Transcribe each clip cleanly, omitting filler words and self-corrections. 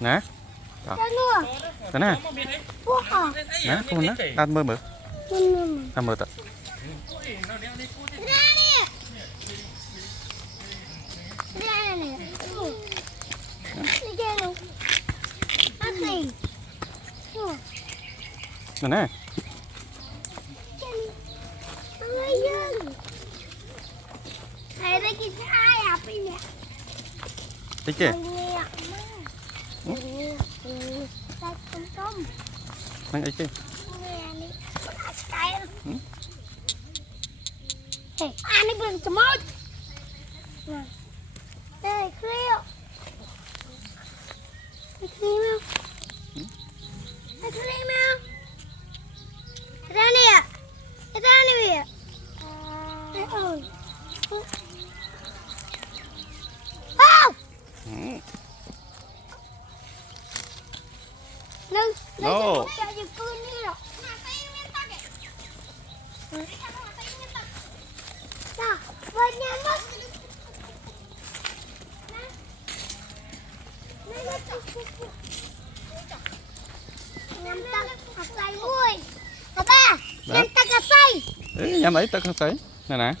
nè cái này nè không nè đặt mơ mơ đặt mơ thật nè cái kìa mang ấy kìa anh ấy bừng chấm mốt đây kêu kêu kêu ra nè vậy ôi no nhắm ấy tao không thấy nè nè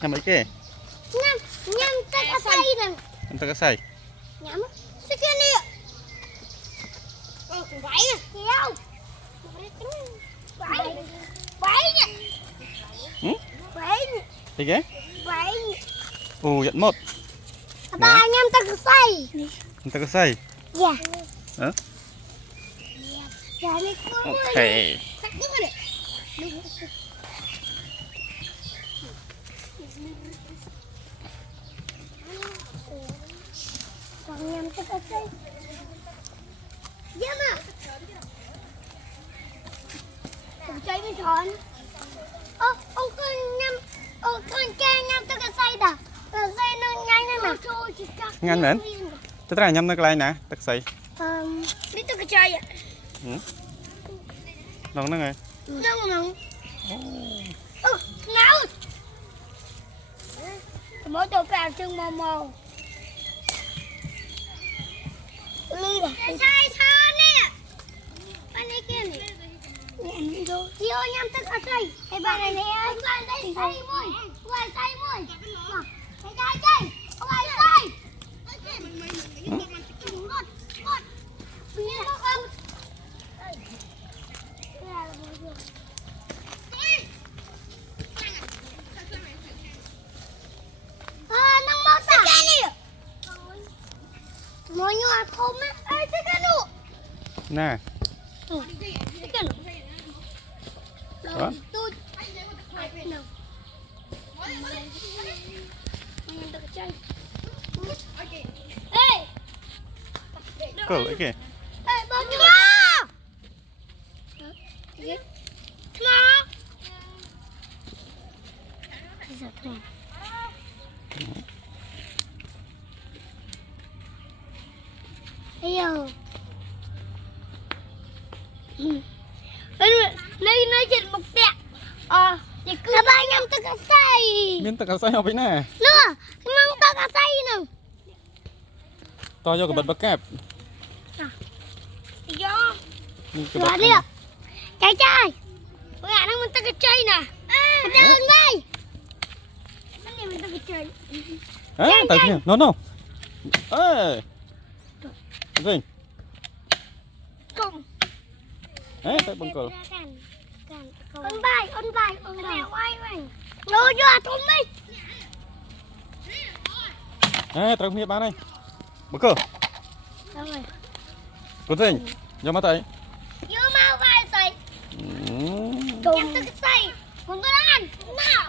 nhắm ấy kìa nhắm ta cá say nè nhắm ta cá say nhắm cái kia nè vậy nè đâu vậy nè vậy nè thì cái vậy ồ dẫn một ba nhắm ta cá say nhắm ta cá say dạ hả dạ đi ok còn nhắm ta cá say dạ mà tôi chơi với thọn ông con nhắm con chơi nhắm ta cá say đã say nó nhanh nè nhanh nè thế này nhắm nó cái này nè ta cá say biết tôi chơi ạ đâu nó ngay nóng nấu mỗi tôi vào chân mò mò ly này sai sao nè bên đây kia này vô nhắm tức ở đây cái bà này nè bạn đây say môi ngoài say môi cái dai chơi ngoài say mọi người không á, ơi cái nụ nè cái nụ đó tôi ê cỡ ấy kìa ê bao nhiêu Ayo. Nói chuyện một tẹo. Thì cứ ba nhắm ta cá say. miếng ta cá say học ấy nè. Nữa, mang ta cá say nè. To cho cái bật bật kẹp. Vô. Rồi đi ạ. Trái trai. Bữa nó mình ta cá say nè. Đừng đây. Cái này mình ta cá say. Tại kia, nó. Ê. Gì? Cùng. Tại bằng cờ. Ôn bài. Lôi cho thùng đi. Tao không biết bán này. Bằng cờ. Đâu rồi? Có gì? Vô mắt thấy. Vô mau vai xây. Cùng. Em tự xây. Không có ăn. Nào.